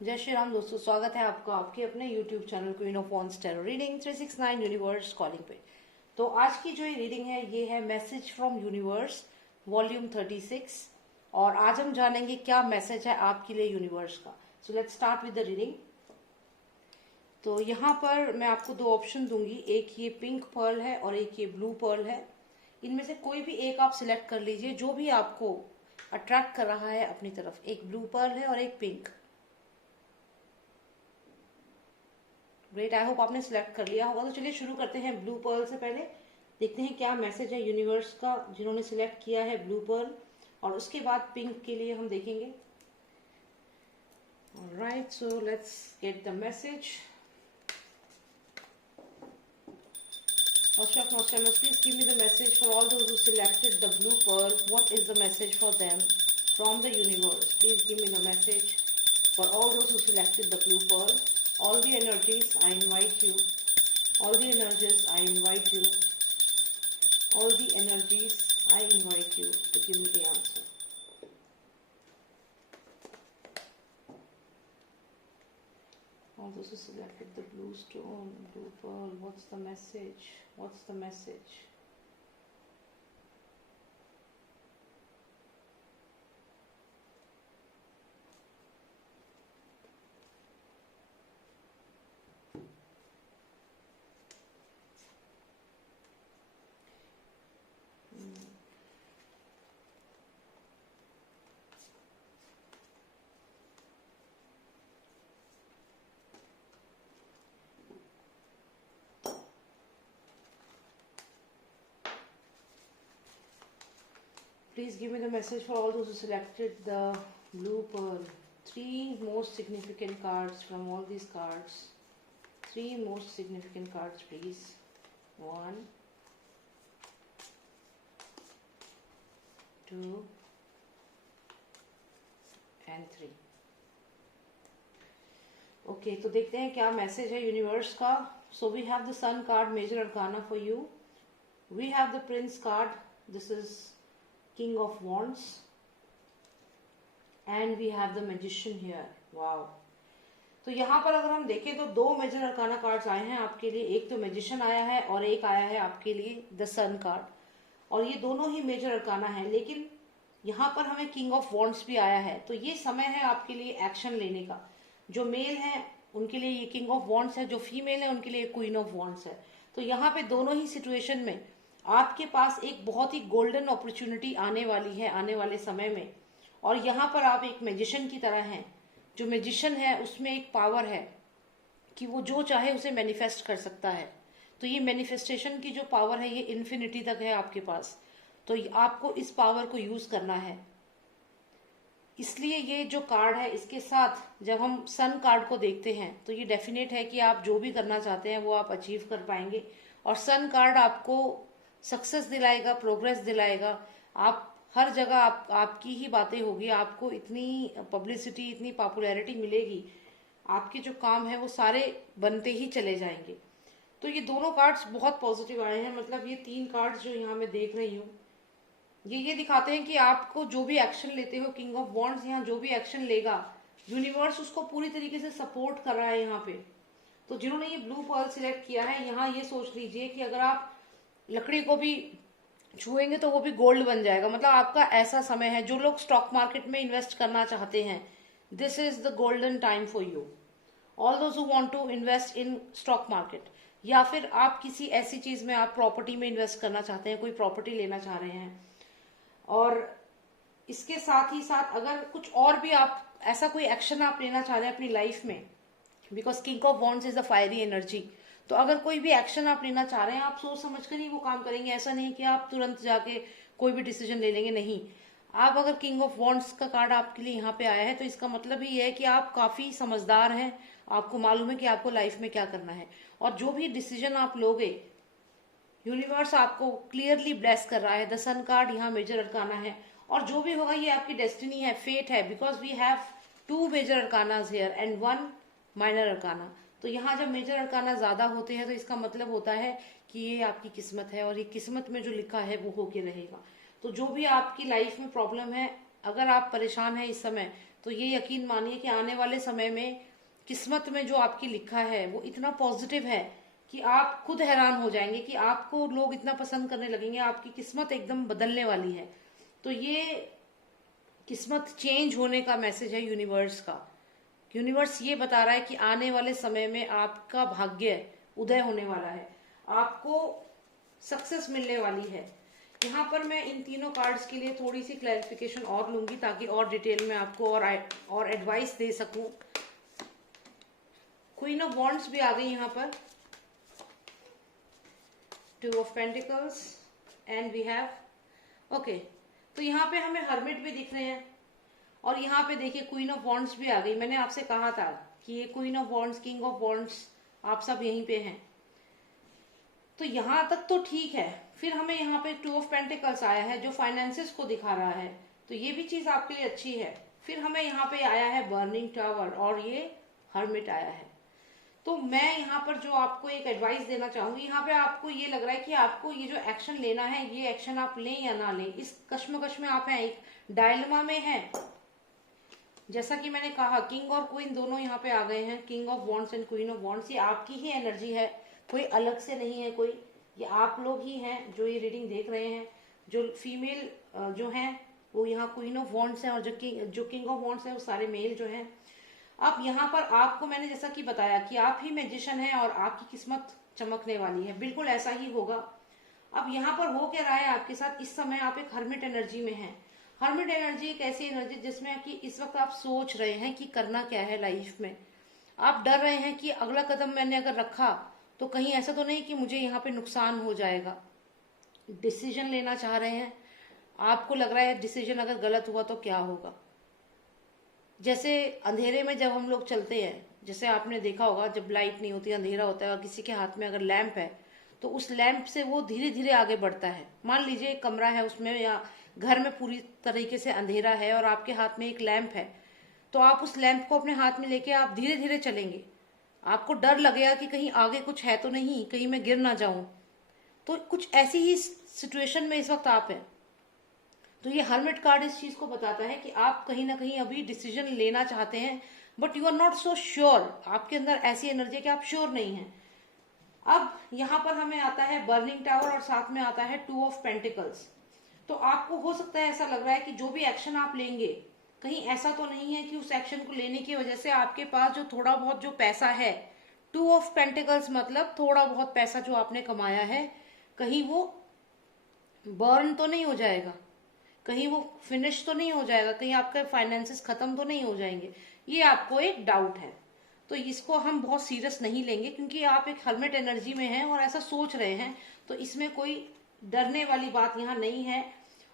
जय श्री राम दोस्तों, स्वागत है आपका आपके अपने YouTube channel queen of wands tarot reading 369 universe calling पे। तो आज की जो रीडिंग है ये है मैसेज फ्रॉम यूनिवर्स वॉल्यूम 36 और आज हम जानेंगे क्या मैसेज है आपके लिए यूनिवर्स का। So let's start with the reading. तो यहाँ पर मैं आपको दो ऑप्शन दूंगी, एक ये पिंक पर्ल है और एक ये ब्लू पर्ल है। इनमें से कोई भी एक आप सिलेक्ट कर लीजिए जो भी आपको अट्रैक्ट कर रहा है अपनी तरफ। एक ब्लू पर्ल है और एक पिंक। ग्रेट, आई होप आपने सिलेक्ट कर लिया होगा। तो चलिए शुरू करते हैं ब्लू पर्ल से। पहले देखते हैं क्या मैसेज है यूनिवर्स का जिन्होंने सिलेक्ट किया है ब्लू पर्ल, और उसके बाद पिंक के लिए हम देखेंगे। Alright, so let's get the message. Please give me the message for all those who selected the blue pearl. What is the message for them from the universe? Please give me the message for all those who selected the blue pearl. All the energies, I invite you. All the energies, I invite you. All the energies, I invite you to give me the answer. All those who selected the blue stone, blue pearl, what's the message? What's the message? Please give me the message for all those who selected the blue pearl. Three most significant cards from all these cards. Three most significant cards, please. 1, 2 and 3. Okay, तो देखते हैं क्या message है universe का। So we have the sun card, major arcana for you. We have the prince card, this is King of Wands, and we have the Magician here. Wow. तो यहाँ पर अगर हम देखें तो दो मेजर अरकाना कार्ड्स आए हैं आपके लिए। एक तो मैजिशियन आया है और एक आया है आपके लिए द सन कार्ड, और ये दोनों ही मेजर अरकाना है। लेकिन यहाँ पर हमें किंग ऑफ वॉन्ड्स भी आया है। तो ये समय है आपके लिए एक्शन लेने का। जो मेल है उनके लिए ये किंग ऑफ वॉन्ड्स है, जो फीमेल है उनके लिए क्वीन ऑफ वॉन्ड्स है। तो यहाँ पे दोनों ही सिचुएशन में आपके पास एक बहुत ही गोल्डन अपॉर्चुनिटी आने वाली है आने वाले समय में। और यहाँ पर आप एक मैजिशियन की तरह हैं। जो मैजिशियन है उसमें एक पावर है कि वो जो चाहे उसे मैनिफेस्ट कर सकता है। तो ये मैनिफेस्टेशन की जो पावर है ये इन्फिनिटी तक है आपके पास। तो आपको इस पावर को यूज करना है। इसलिए ये जो कार्ड है इसके साथ जब हम सन कार्ड को देखते हैं तो ये डेफिनेट है कि आप जो भी करना चाहते हैं वो आप अचीव कर पाएंगे। और सन कार्ड आपको सक्सेस दिलाएगा, प्रोग्रेस दिलाएगा। आप हर जगह आपकी ही बातें होगी, आपको इतनी पब्लिसिटी, इतनी पॉपुलैरिटी मिलेगी, आपके जो काम है वो सारे बनते ही चले जाएंगे। तो ये दोनों कार्ड्स बहुत पॉजिटिव आए हैं। मतलब ये तीन कार्ड्स जो यहाँ मैं देख रही हूँ ये दिखाते हैं कि आपको जो भी एक्शन लेते हो, किंग ऑफ वॉन्ड्स यहाँ जो भी एक्शन लेगा यूनिवर्स उसको पूरी तरीके से सपोर्ट कर रहा है यहाँ पे। तो जिन्होंने ये ब्लू पर्ल सिलेक्ट किया है यहाँ ये सोच लीजिए कि अगर आप लकड़ी को भी छुएंगे तो वो भी गोल्ड बन जाएगा। मतलब आपका ऐसा समय है। जो लोग स्टॉक मार्केट में इन्वेस्ट करना चाहते हैं, this is the golden time for you. All those who want to invest in stock market, या फिर आप किसी ऐसी चीज में, आप प्रॉपर्टी में इन्वेस्ट करना चाहते हैं, कोई प्रॉपर्टी लेना चाह रहे हैं, और इसके साथ ही साथ अगर कुछ और भी आप ऐसा कोई एक्शन आप लेना चाह रहे हैं अपनी लाइफ में, because king of wands is the fiery energy. तो अगर कोई भी एक्शन आप लेना चाह रहे हैं आप सोच समझ कर ही वो काम करेंगे। ऐसा नहीं कि आप तुरंत जाके कोई भी डिसीजन ले लेंगे, नहीं। आप अगर किंग ऑफ वॉन्ड्स का कार्ड आपके लिए यहाँ पे आया है तो इसका मतलब ही है कि आप काफी समझदार हैं, आपको मालूम है कि आपको लाइफ में क्या करना है। और जो भी डिसीजन आप लोगे यूनिवर्स आपको क्लियरली ब्लेस कर रहा है। द सन कार्ड यहाँ मेजर अरकाना है, और जो भी होगा ये आपकी डेस्टिनी है, फेट है, because we have 2 major arcanas here and 1 minor arcana. तो यहाँ जब मेजर अरकाना ज्यादा होते हैं तो इसका मतलब होता है कि ये आपकी किस्मत है, और ये किस्मत में जो लिखा है वो होके रहेगा। तो जो भी आपकी लाइफ में प्रॉब्लम है, अगर आप परेशान हैं इस समय, तो ये यकीन मानिए कि आने वाले समय में किस्मत में जो आपकी लिखा है वो इतना पॉजिटिव है कि आप खुद हैरान हो जाएंगे कि आपको लोग इतना पसंद करने लगेंगे, आपकी किस्मत एकदम बदलने वाली है। तो ये किस्मत चेंज होने का मैसेज है यूनिवर्स का। यूनिवर्स ये बता रहा है कि आने वाले समय में आपका भाग्य उदय होने वाला है, आपको सक्सेस मिलने वाली है। यहाँ पर मैं इन तीनों कार्ड्स के लिए थोड़ी सी क्लैरिफिकेशन और लूंगी ताकि और डिटेल में आपको और एडवाइस दे सकूं। क्वीन ऑफ वॉन्ड्स भी आ गई यहाँ पर, two of pentacles and we have okay. तो यहाँ पे हमें हर्मिट भी दिख रहे हैं और यहाँ पे देखिए क्वीन ऑफ वॉन्ड्स भी आ गई। मैंने आपसे कहा था कि ये queen of wands, king of wands, आप सब यहीं पे हैं। तो यहाँ तक तो ठीक है। फिर हमें यहाँ पे टू ऑफ पेंटिकल्स आया है जो फाइनेंसेस को दिखा रहा है, तो ये भी चीज आपके लिए अच्छी है। फिर हमें यहाँ पे आया है बर्निंग टावर और ये हर्मिट आया है। तो मैं यहाँ पर जो आपको एक एडवाइस देना चाहूंगी, यहाँ पे आपको ये लग रहा है कि आपको ये जो एक्शन लेना है, ये एक्शन आप लें या ना लें, इस कश्मकश में आप हैं, एक डायलेमा में हैं। जैसा कि मैंने कहा किंग और क्वीन दोनों यहाँ पे आ गए हैं, king of wands and queen of wands. ये आपकी ही एनर्जी है, कोई अलग से नहीं है कोई, ये आप लोग ही हैं जो ये रीडिंग देख रहे हैं। जो फीमेल जो हैं वो यहाँ क्वीन ऑफ वॉन्ड्स है और जो किंग ऑफ वॉन्ड्स है वो सारे मेल जो हैं। अब यहाँ पर आपको मैंने जैसा कि बताया कि आप ही मैजिशियन हैं और आपकी किस्मत चमकने वाली है, बिल्कुल ऐसा ही होगा। अब यहाँ पर हो क्या रहा है आपके साथ, इस समय आप एक हर्मिट एनर्जी में हैं। हर्मिट एनर्जी एक ऐसी एनर्जी जिसमें कि इस वक्त आप सोच रहे हैं कि करना क्या है लाइफ में। आप डर रहे हैं कि अगला कदम मैंने अगर रखा तो कहीं ऐसा तो नहीं कि मुझे यहाँ पे नुकसान हो जाएगा। डिसीजन लेना चाह रहे हैं, आपको लग रहा है डिसीजन अगर गलत हुआ तो क्या होगा। जैसे अंधेरे में जब हम लोग चलते हैं, जैसे आपने देखा होगा जब लाइट नहीं होती, अंधेरा होता है और किसी के हाथ में अगर लैंप है तो उस लैंप से वो धीरे धीरे आगे बढ़ता है। मान लीजिए एक कमरा है उसमें या घर में पूरी तरीके से अंधेरा है और आपके हाथ में एक लैंप है, तो आप उस लैंप को अपने हाथ में लेके आप धीरे धीरे चलेंगे। आपको डर लगेगा कि कहीं आगे कुछ है तो नहीं, कहीं मैं गिर ना जाऊं। तो कुछ ऐसी ही सिचुएशन में इस वक्त आप हैं। तो ये हर्मिट कार्ड इस चीज को बताता है कि आप कहीं ना कहीं अभी डिसीजन लेना चाहते हैं but you are not so sure. आपके अंदर ऐसी एनर्जी कि आप श्योर नहीं है। अब यहाँ पर हमें आता है बर्निंग टावर और साथ में आता है टू ऑफ पेंटिकल्स। तो आपको हो सकता है ऐसा लग रहा है कि जो भी एक्शन आप लेंगे, कहीं ऐसा तो नहीं है कि उस एक्शन को लेने की वजह से आपके पास जो थोड़ा बहुत जो पैसा है, टू ऑफ पेंटिकल्स मतलब थोड़ा बहुत पैसा जो आपने कमाया है, कहीं वो बर्न तो नहीं हो जाएगा, कहीं वो फिनिश तो नहीं हो जाएगा, कहीं आपके फाइनेंसेस खत्म तो नहीं हो जाएंगे। ये आपको एक डाउट है। तो इसको हम बहुत सीरियस नहीं लेंगे क्योंकि आप एक हर्मिट एनर्जी में हैं और ऐसा सोच रहे हैं, तो इसमें कोई डरने वाली बात यहाँ नहीं है।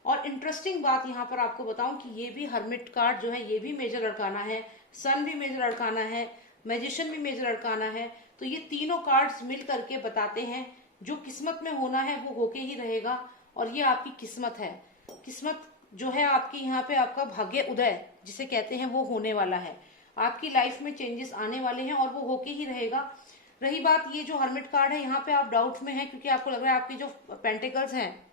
और इंटरेस्टिंग बात यहाँ पर आपको बताऊं कि ये भी हर्मिट कार्ड जो है ये भी मेजर अरकाना है, सन भी मेजर अरकाना है, मैजिशियन भी मेजर अरकाना है। तो ये तीनों कार्ड्स मिल करके बताते हैं जो किस्मत में होना है वो होके ही रहेगा और ये आपकी किस्मत है। किस्मत जो है आपकी, यहाँ पे आपका भाग्य उदय जिसे कहते हैं वो होने वाला है। आपकी लाइफ में चेंजेस आने वाले हैं और वो होके ही रहेगा। रही बात ये जो हर्मिट कार्ड है, यहाँ पे आप डाउट में हैं क्योंकि आपको लग रहा है आपकी जो पेंटिकल्स हैं,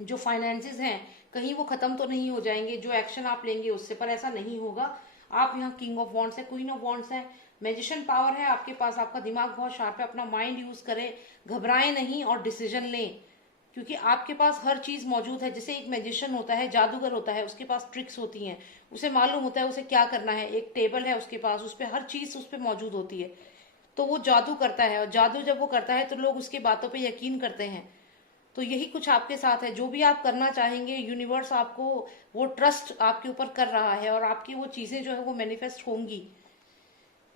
जो फाइनेंसेस हैं, कहीं वो खत्म तो नहीं हो जाएंगे जो एक्शन आप लेंगे उससे, पर ऐसा नहीं होगा। आप यहाँ किंग ऑफ वॉन्ड्स है, क्वीन ऑफ वॉन्ड्स है, मैजिशियन पावर है आपके पास, आपका दिमाग बहुत शार्प है, अपना माइंड यूज करें, घबराएं नहीं और डिसीजन लें क्योंकि आपके पास हर चीज मौजूद है। जैसे एक मैजिशियन होता है, जादूगर होता है, उसके पास ट्रिक्स होती हैं, उसे मालूम होता है उसे क्या करना है। एक टेबल है उसके पास, उस पर हर चीज उस पर मौजूद होती है, तो वो जादू करता है और जादू जब वो करता है तो लोग उसकी बातों पे यकीन करते हैं। तो यही कुछ आपके साथ है, जो भी आप करना चाहेंगे यूनिवर्स आपको वो ट्रस्ट आपके ऊपर कर रहा है और आपकी वो चीजें जो है वो मैनिफेस्ट होंगी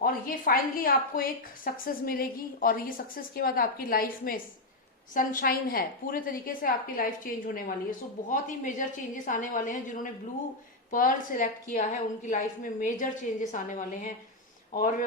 और ये फाइनली आपको एक सक्सेस मिलेगी और ये सक्सेस के बाद आपकी लाइफ में सनशाइन है, पूरे तरीके से आपकी लाइफ चेंज होने वाली है। सो बहुत ही मेजर चेंजेस आने वाले हैं। जिन्होंने ब्लू पर्ल सिलेक्ट किया है उनकी लाइफ में मेजर चेंजेस आने वाले हैं। और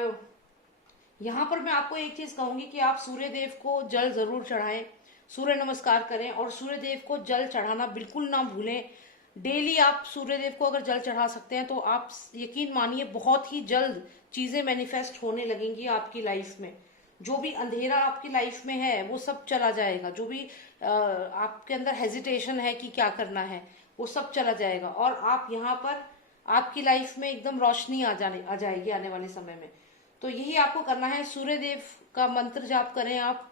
यहाँ पर मैं आपको एक चीज कहूंगी कि आप सूर्य देव को जल जरूर चढ़ाएं, सूर्य नमस्कार करें और सूर्य देव को जल चढ़ाना बिल्कुल ना भूलें। डेली आप सूर्य देव को अगर जल चढ़ा सकते हैं तो आप यकीन मानिए बहुत ही जल्द चीजें मैनिफेस्ट होने लगेंगी आपकी लाइफ में। जो भी अंधेरा आपकी लाइफ में है वो सब चला जाएगा, जो भी आपके अंदर हेजिटेशन है कि क्या करना है वो सब चला जाएगा और आप यहाँ पर आपकी लाइफ में एकदम रोशनी आ जाएगी आने वाले समय में। तो यही आपको करना है, सूर्य देव का मंत्र जाप करें आप,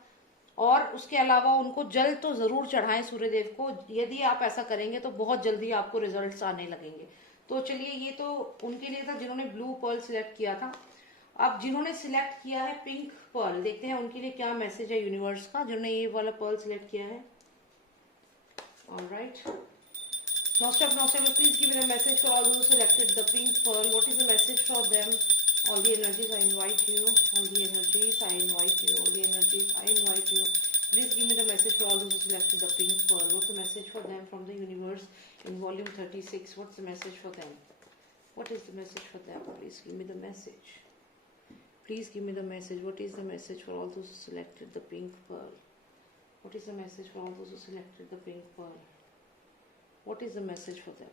और उसके अलावा उनको जल तो जरूर चढ़ाएं सूर्य देव को। यदि आप ऐसा करेंगे तो बहुत जल्दी आपको रिजल्ट्स आने लगेंगे। तो चलिए, ये तो उनके लिए था जिन्होंने ब्लू पर्ल सिलेक्ट किया था। अब जिन्होंने सिलेक्ट किया है पिंक पर्ल, देखते हैं उनके लिए क्या मैसेज है यूनिवर्स का, जिन्होंने ये वाला पर्ल सिलेक्ट किया है। Alright, Nostra, please give me the message for all those who selected the pink pearl. What is the message for them? All the energies, I invite you. All the energies, I invite you. All the energies, I invite you. Please give me the message for all those who selected the pink pearl. What's the message for them from the universe in volume 36? What's the message for them? What is the message for them? Please give me the message. Please give me the message. What is the message for all those who selected the pink pearl? What is the message for all those who selected the pink pearl? What is the message for them?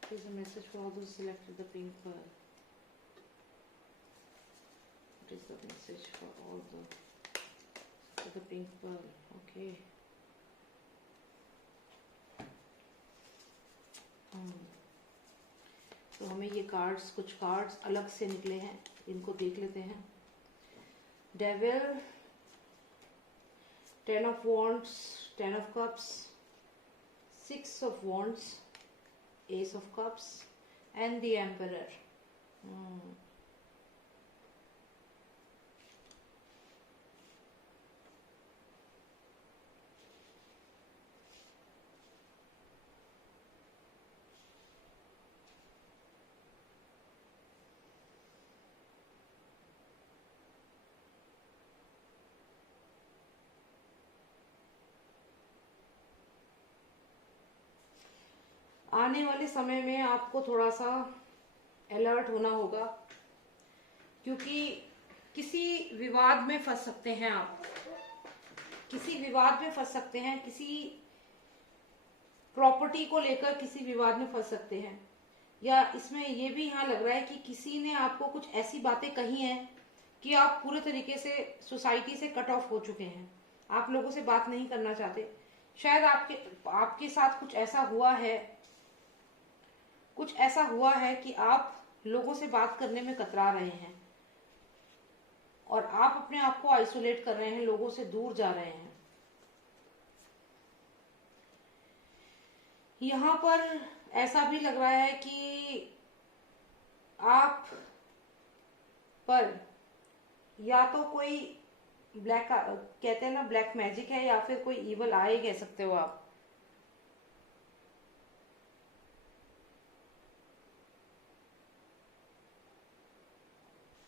What is the message for all those who selected the pink pearl? What is the message for all the pink pearl? Okay. तो हमें ये cards, कुछ cards अलग से निकले हैं, इनको देख लेते हैं। Devil, 10 of wands, 10 of cups, 6 of wands, ace of cups and the emperor. आने वाले समय में आपको थोड़ा सा अलर्ट होना होगा, क्योंकि किसी विवाद में फंस सकते हैं आप, किसी विवाद में फंस सकते हैं, किसी प्रॉपर्टी को लेकर किसी विवाद में फंस सकते हैं। या इसमें ये भी यहाँ लग रहा है कि किसी ने आपको कुछ ऐसी बातें कही हैं कि आप पूरे तरीके से सोसाइटी से कट ऑफ हो चुके हैं, आप लोगों से बात नहीं करना चाहते। शायद आपके साथ कुछ ऐसा हुआ है कि आप लोगों से बात करने में कतरा रहे हैं और आप अपने आप को आइसोलेट कर रहे हैं, लोगों से दूर जा रहे हैं। यहाँ पर ऐसा भी लग रहा है कि आप पर या तो कोई ब्लैक, कहते हैं ना ब्लैक मैजिक है, या फिर कोई इवल आए कह सकते हो आप।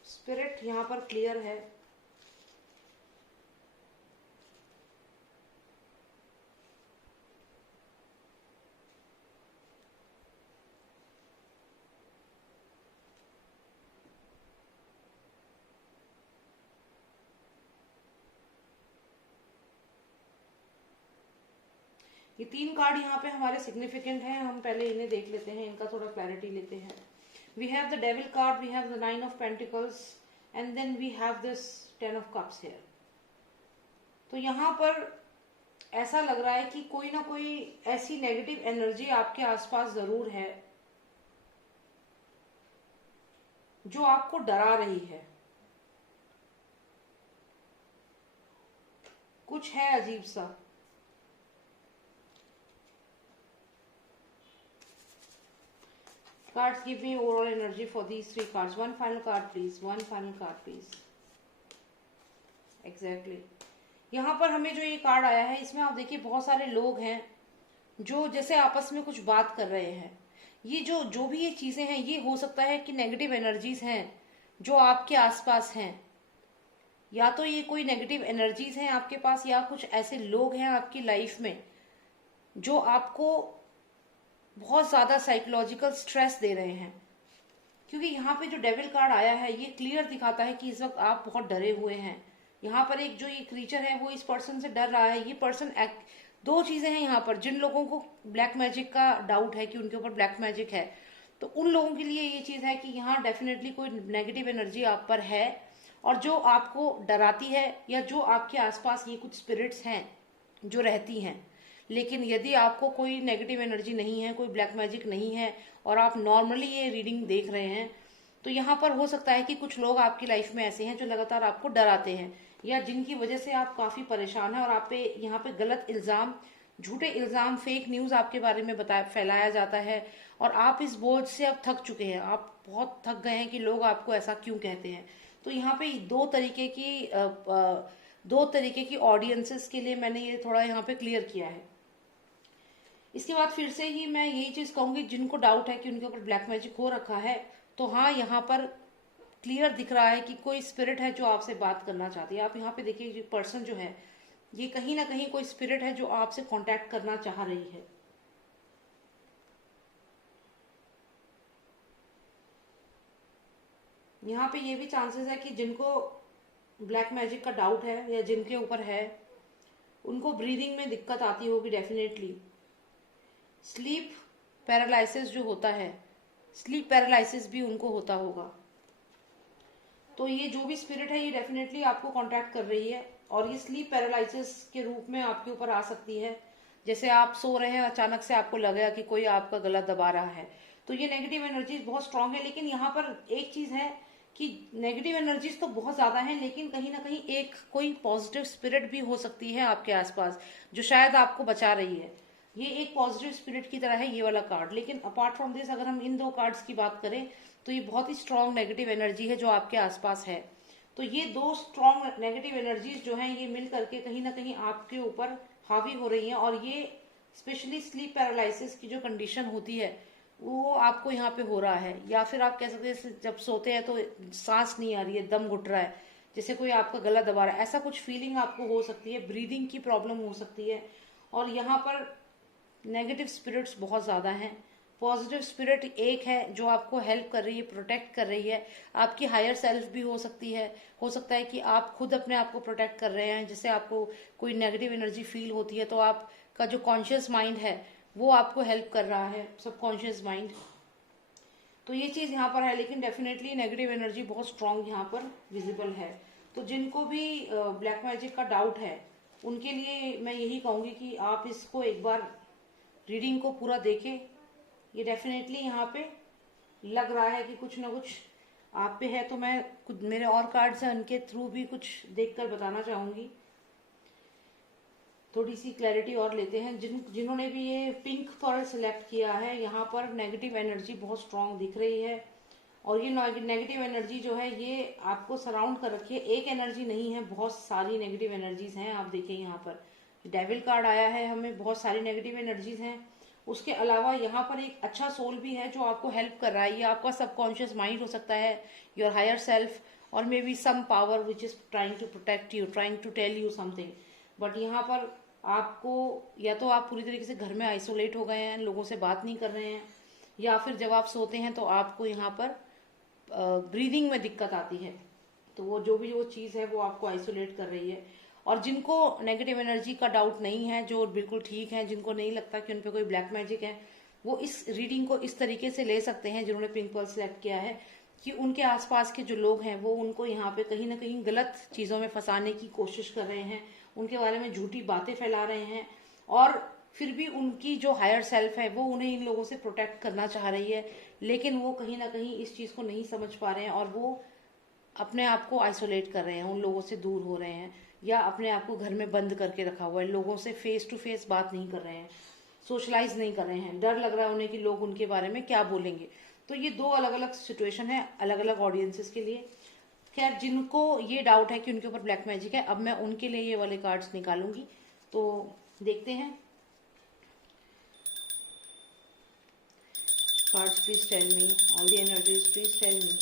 स्पिरिट यहाँ पर क्लियर है। ये 3 कार्ड यहाँ पे हमारे सिग्निफिकेंट हैं, हम पहले इन्हें देख लेते हैं, इनका थोड़ा क्लैरिटी लेते हैं। We have the devil card, we have the 9 of pentacles and then we have this 10 of cups here. तो यहाँ पर ऐसा लग रहा है कि कोई ना कोई ऐसी नेगेटिव एनर्जी आपके आसपास जरूर है जो आपको डरा रही है। कुछ है अजीब सा। Cards, give me overall energy for these 3 cards. One final card please. One final card please. Exactly. यहाँ पर हमें जो ये कार्ड आया है, इसमें आप देखिए बहुत सारे लोग हैं जो जैसे आपस में कुछ बात कर रहे हैं। ये जो भी ये चीजें हैं, ये हो सकता है कि नेगेटिव एनर्जीज हैं जो आपके आसपास हैं। या तो ये कोई नेगेटिव एनर्जीज हैं आपके पास, या कुछ ऐसे लोग हैं आपकी लाइफ में जो आपको बहुत ज्यादा साइकोलॉजिकल स्ट्रेस दे रहे हैं। क्योंकि यहाँ पे जो डेविल कार्ड आया है, ये क्लियर दिखाता है कि इस वक्त आप बहुत डरे हुए हैं। यहाँ पर एक जो ये क्रीचर है वो इस पर्सन से डर रहा है। ये पर्सन 2 चीजें हैं यहाँ पर। जिन लोगों को ब्लैक मैजिक का डाउट है कि उनके ऊपर ब्लैक मैजिक है, तो उन लोगों के लिए ये चीज है कि यहाँ डेफिनेटली कोई नेगेटिव एनर्जी आप पर है, और जो आपको डराती है, या जो आपके आसपास ये कुछ स्पिरिट्स हैं जो रहती हैं। लेकिन यदि आपको कोई नेगेटिव एनर्जी नहीं है, कोई ब्लैक मैजिक नहीं है और आप नॉर्मली ये रीडिंग देख रहे हैं, तो यहाँ पर हो सकता है कि कुछ लोग आपकी लाइफ में ऐसे हैं जो लगातार आपको डराते हैं या जिनकी वजह से आप काफी परेशान हैं और आप पे यहाँ पे गलत इल्जाम, झूठे इल्जाम, फेक न्यूज आपके बारे में फैलाया जाता है और आप इस बोझ से अब थक चुके हैं, आप बहुत थक गए हैं कि लोग आपको ऐसा क्यों कहते हैं। तो यहाँ पे दो तरीके की ऑडियंसेस के लिए मैंने ये थोड़ा यहाँ पे क्लियर किया है। इसके बाद फिर से ही मैं यही चीज कहूंगी, जिनको डाउट है कि उनके ऊपर ब्लैक मैजिक हो रखा है, तो हाँ, यहाँ पर क्लियर दिख रहा है कि कोई स्पिरिट है जो आपसे बात करना चाहती है। आप यहाँ पे देखिए, ये पर्सन जो है, ये कहीं ना कहीं कोई स्पिरिट है जो आपसे कांटेक्ट करना चाह रही है। यहाँ पे ये भी चांसेस है कि जिनको ब्लैक मैजिक का डाउट है या जिनके ऊपर है, उनको ब्रीदिंग में दिक्कत आती होगी डेफिनेटली। स्लीप पैरालिसिस जो होता है, स्लीप पैरालिसिस भी उनको होता होगा। तो ये जो भी स्पिरिट है, ये डेफिनेटली आपको कांटेक्ट कर रही है और ये स्लीप पैरालिसिस के रूप में आपके ऊपर आ सकती है। जैसे आप सो रहे हैं, अचानक से आपको लगेगा कि कोई आपका गला दबा रहा है, तो ये नेगेटिव एनर्जी बहुत स्ट्रांग है। लेकिन यहाँ पर एक चीज है कि नेगेटिव एनर्जीज तो बहुत ज्यादा है, लेकिन कहीं ना कहीं एक कोई पॉजिटिव स्पिरिट भी हो सकती है आपके आसपास जो शायद आपको बचा रही है। ये एक पॉजिटिव स्पिरिट की तरह है ये वाला कार्ड। लेकिन अपार्ट फ्रॉम दिस, अगर हम इन दो कार्ड्स की बात करें, तो ये बहुत ही स्ट्रांग नेगेटिव एनर्जी है जो आपके आसपास है। तो ये दो स्ट्रांग नेगेटिव एनर्जीज जो हैं, ये मिल करके कहीं ना कहीं आपके ऊपर हावी हो रही हैं और ये स्पेशली स्लीप पैरालिसिस की जो कंडीशन होती है वो आपको यहाँ पे हो रहा है। या फिर आप कह सकते हैं जब सोते हैं तो सांस नहीं आ रही है, दम घुट रहा है, जैसे कोई आपका गला दबा रहा है, ऐसा कुछ फीलिंग आपको हो सकती है। ब्रीदिंग की प्रॉब्लम हो सकती है। और यहाँ पर नेगेटिव स्पिरिट्स बहुत ज्यादा हैं। पॉजिटिव स्पिरिट एक है जो आपको हेल्प कर रही है, प्रोटेक्ट कर रही है। आपकी हायर सेल्फ भी हो सकती है। हो सकता है कि आप खुद अपने आप को प्रोटेक्ट कर रहे हैं। जैसे आपको कोई नेगेटिव एनर्जी फील होती है तो आपका जो कॉन्शियस माइंड है वो आपको हेल्प कर रहा है, सबकॉन्शियस माइंड। तो ये चीज यहाँ पर है। लेकिन डेफिनेटली नेगेटिव एनर्जी बहुत स्ट्रांग यहाँ पर विजिबल है। तो जिनको भी ब्लैक मैजिक का डाउट है, उनके लिए मैं यही कहूंगी कि आप इसको एक बार रीडिंग को पूरा देखें। ये डेफिनेटली यहाँ पे लग रहा है कि कुछ ना कुछ आप पे है। तो मैं कुछ मेरे और कार्ड्स हैं, उनके थ्रू भी कुछ देखकर बताना चाहूंगी। थोड़ी सी क्लैरिटी और लेते हैं। जिन्होंने भी ये पिंक पर्ल सिलेक्ट किया है, यहाँ पर नेगेटिव एनर्जी बहुत स्ट्रांग दिख रही है और ये नेगेटिव एनर्जी जो है ये आपको सराउंड कर रखी है। एक एनर्जी नहीं है, बहुत सारी नेगेटिव एनर्जीज हैं। आप देखें यहाँ पर डेविल कार्ड आया है, हमें बहुत सारी नेगेटिव एनर्जीज हैं। उसके अलावा यहाँ पर एक अच्छा सोल भी है जो आपको हेल्प कर रहा है। ये आपका सबकॉन्शियस माइंड हो सकता है, योर हायर सेल्फ, और maybe some power which is trying to protect you, trying to tell you something. But यहाँ पर आपको या तो आप पूरी तरीके से घर में आइसोलेट हो गए हैं, लोगों से बात नहीं कर रहे हैं, या फिर जब आप सोते हैं तो आपको यहाँ पर ब्रीदिंग में दिक्कत आती है। तो वो जो भी वो चीज़ है वो आपको आइसोलेट कर रही है। और जिनको नेगेटिव एनर्जी का डाउट नहीं है, जो बिल्कुल ठीक है, जिनको नहीं लगता कि उन पे कोई ब्लैक मैजिक है, वो इस रीडिंग को इस तरीके से ले सकते हैं, जिन्होंने पिंक पर्ल सेलेक्ट किया है, कि उनके आसपास के जो लोग हैं वो उनको यहाँ पे कहीं ना कहीं गलत चीज़ों में फंसाने की कोशिश कर रहे हैं, उनके बारे में झूठी बातें फैला रहे हैं। और फिर भी उनकी जो हायर सेल्फ है वो उन्हें इन लोगों से प्रोटेक्ट करना चाह रही है, लेकिन वो कहीं ना कहीं इस चीज़ को नहीं समझ पा रहे हैं और वो अपने आप को आइसोलेट कर रहे हैं, उन लोगों से दूर हो रहे हैं, या अपने आप को घर में बंद करके रखा हुआ है, लोगों से फेस टू फेस बात नहीं कर रहे हैं, सोशलाइज नहीं कर रहे हैं, डर लग रहा है उन्हें कि लोग उनके बारे में क्या बोलेंगे। तो ये दो अलग अलग सिचुएशन है, अलग अलग ऑडियंसेस के लिए। खैर, जिनको ये डाउट है कि उनके ऊपर ब्लैक मैजिक है, अब मैं उनके लिए ये वाले कार्ड्स निकालूंगी। तो देखते हैं। Cards, please tell me, all the energies, please tell me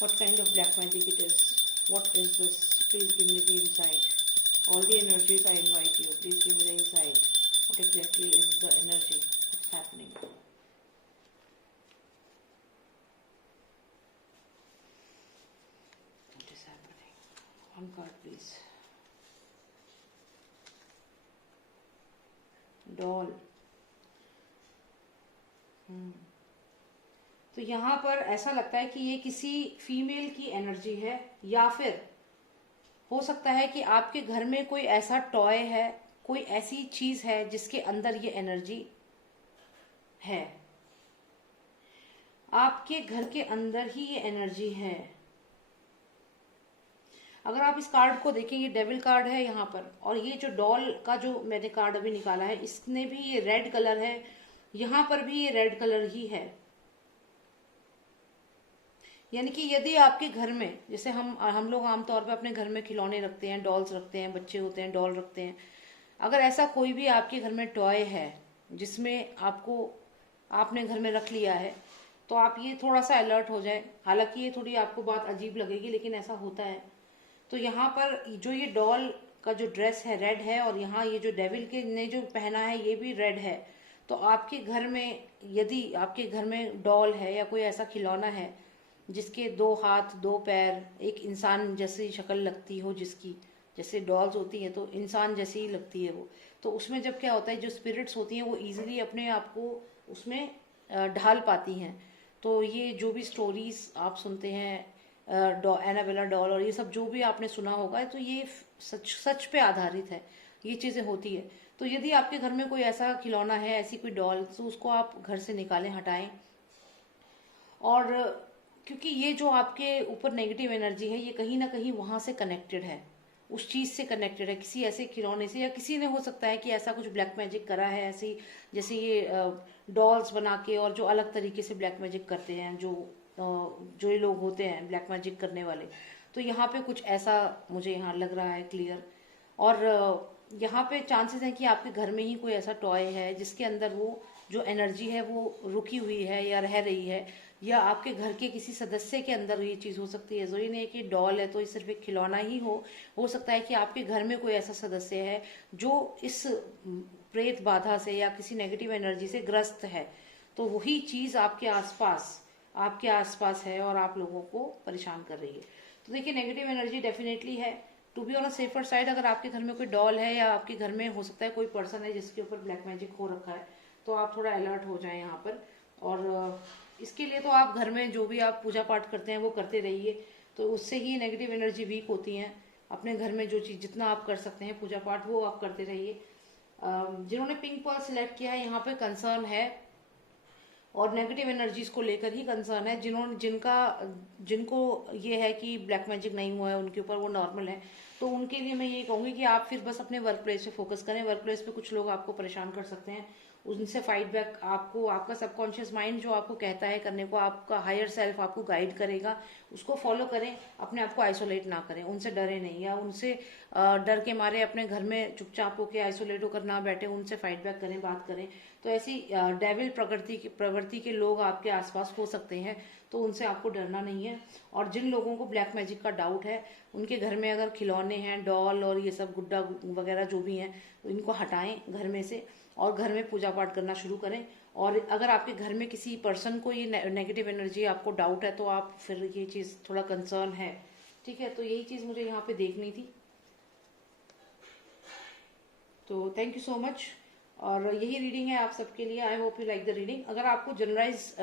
what kind of black magic it is, what is this, please give me the insight. All the energies, I invite you, please give me the insight. What exactly is the energy, what's happening? What is happening? One card please. Doll. तो यहाँ पर ऐसा लगता है कि ये किसी female की एनर्जी है, या फिर हो सकता है कि आपके घर में कोई ऐसा टॉय है, कोई ऐसी चीज है जिसके अंदर ये एनर्जी है, आपके घर के अंदर ही ये एनर्जी है। अगर आप इस कार्ड को देखें, ये डेविल कार्ड है यहाँ पर, और ये जो डॉल का जो मैंने कार्ड अभी निकाला है, इसने भी ये रेड कलर है, यहाँ पर भी ये रेड कलर ही है। यानी कि यदि आपके घर में, जैसे हम लोग आमतौर पे अपने घर में खिलौने रखते हैं, डॉल्स रखते हैं, बच्चे होते हैं डॉल रखते हैं, अगर ऐसा कोई भी आपके घर में टॉय है जिसमें आपने घर में रख लिया है, तो आप ये थोड़ा सा अलर्ट हो जाए। हालांकि ये थोड़ी आपको बात अजीब लगेगी, लेकिन ऐसा होता है। तो यहाँ पर जो ये डॉल का जो ड्रेस है रेड है, और यहाँ ये जो डेविल के ने जो पहना है ये भी रेड है। तो आपके घर में, यदि आपके घर में डॉल है या कोई ऐसा खिलौना है जिसके 2 हाथ 2 पैर, एक इंसान जैसी शक्ल लगती हो, जिसकी जैसे डॉल्स होती हैं तो इंसान जैसी ही लगती है वो, तो उसमें जब क्या होता है, जो स्पिरिट्स होती हैं वो इजीली अपने आप को उसमें ढाल पाती हैं। तो ये जो भी स्टोरीज आप सुनते हैं, एनाबेला डॉल और ये सब जो भी आपने सुना होगा, तो ये सच पे आधारित है, ये चीजें होती है। तो यदि आपके घर में कोई ऐसा खिलौना है, ऐसी कोई डॉल, तो उसको आप घर से निकालें, हटाएं। और क्योंकि ये जो आपके ऊपर नेगेटिव एनर्जी है, ये कहीं ना कहीं वहां से कनेक्टेड है, उस चीज से कनेक्टेड है, किसी ऐसे खिलौने से, या किसी ने हो सकता है कि ऐसा कुछ ब्लैक मैजिक करा है, ऐसी जैसे ये डॉल्स बना के, और जो अलग तरीके से ब्लैक मैजिक करते हैं, जो ये लोग होते हैं ब्लैक मैजिक करने वाले। तो यहाँ पे कुछ ऐसा मुझे यहाँ लग रहा है क्लियर। और यहाँ पे चांसेस हैं कि आपके घर में ही कोई ऐसा टॉय है जिसके अंदर वो जो एनर्जी है वो रुकी हुई है या रह रही है, या आपके घर के किसी सदस्य के अंदर ये चीज हो सकती है। जरूरी नहीं है कि डॉल है तो ये सिर्फ एक खिलौना ही हो सकता है कि आपके घर में कोई ऐसा सदस्य है जो इस प्रेत बाधा से या किसी नेगेटिव एनर्जी से ग्रस्त है, तो वही चीज आपके आसपास है और आप लोगों को परेशान कर रही है। तो देखिए, नेगेटिव एनर्जी डेफिनेटली है। To be on a safer side, अगर आपके घर में कोई डॉल है या आपके घर में हो सकता है कोई पर्सन है जिसके ऊपर ब्लैक मैजिक हो रखा है, तो आप थोड़ा अलर्ट हो जाएं यहाँ पर। और इसके लिए तो आप घर में जो भी आप पूजा पाठ करते हैं वो करते रहिए, तो उससे ही नेगेटिव एनर्जी वीक होती है। अपने घर में जो चीज जितना आप कर सकते हैं पूजा पाठ, वो आप करते रहिए। जिन्होंने पिंक पर्ल सिलेक्ट किया है, यहाँ पे कंसर्न है और नेगेटिव एनर्जीज को लेकर ही कंसर्न है। जिनको ये है कि ब्लैक मैजिक नहीं हुआ है उनके ऊपर, वो नॉर्मल है, तो उनके लिए मैं ये कहूंगी कि आप फिर बस अपने वर्क प्लेस पे फोकस करें। वर्क प्लेस पे कुछ लोग आपको परेशान कर सकते हैं, उनसे फाइट बैक आपका सबकॉन्शियस माइंड जो आपको कहता है करने को, आपका हायर सेल्फ आपको गाइड करेगा, उसको फॉलो करें। अपने आप को आइसोलेट ना करें, उनसे डरे नहीं, या उनसे डर के मारे अपने घर में चुपचाप होकर आइसोलेट होकर ना बैठे, उनसे फाइट बैक करें, बात करें। तो ऐसी डेविल प्रवृत्ति के लोग आपके आसपास हो सकते हैं, तो उनसे आपको डरना नहीं है। और जिन लोगों को ब्लैक मैजिक का डाउट है, उनके घर में अगर खिलौने हैं, डॉल और ये सब गुड्डा वगैरह जो भी हैं, तो इनको हटाएं घर में से और घर में पूजा पाठ करना शुरू करें। और अगर आपके घर में किसी पर्सन को ये नेगेटिव एनर्जी आपको डाउट है, तो आप फिर ये चीज थोड़ा कंसर्न है, ठीक है। तो यही चीज मुझे यहाँ पे देखनी थी। तो थैंक यू सो मच, और यही रीडिंग है आप सबके लिए। I hope you like the reading. अगर आपको जनरलाइज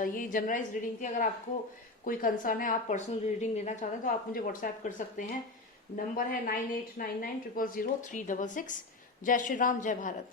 रीडिंग थी, अगर आपको कोई कंसर्न है, आप पर्सनल रीडिंग लेना चाहते हैं, तो आप मुझे व्हाट्सएप कर सकते हैं। नंबर है 9899000366। जय श्री राम, जय भारत।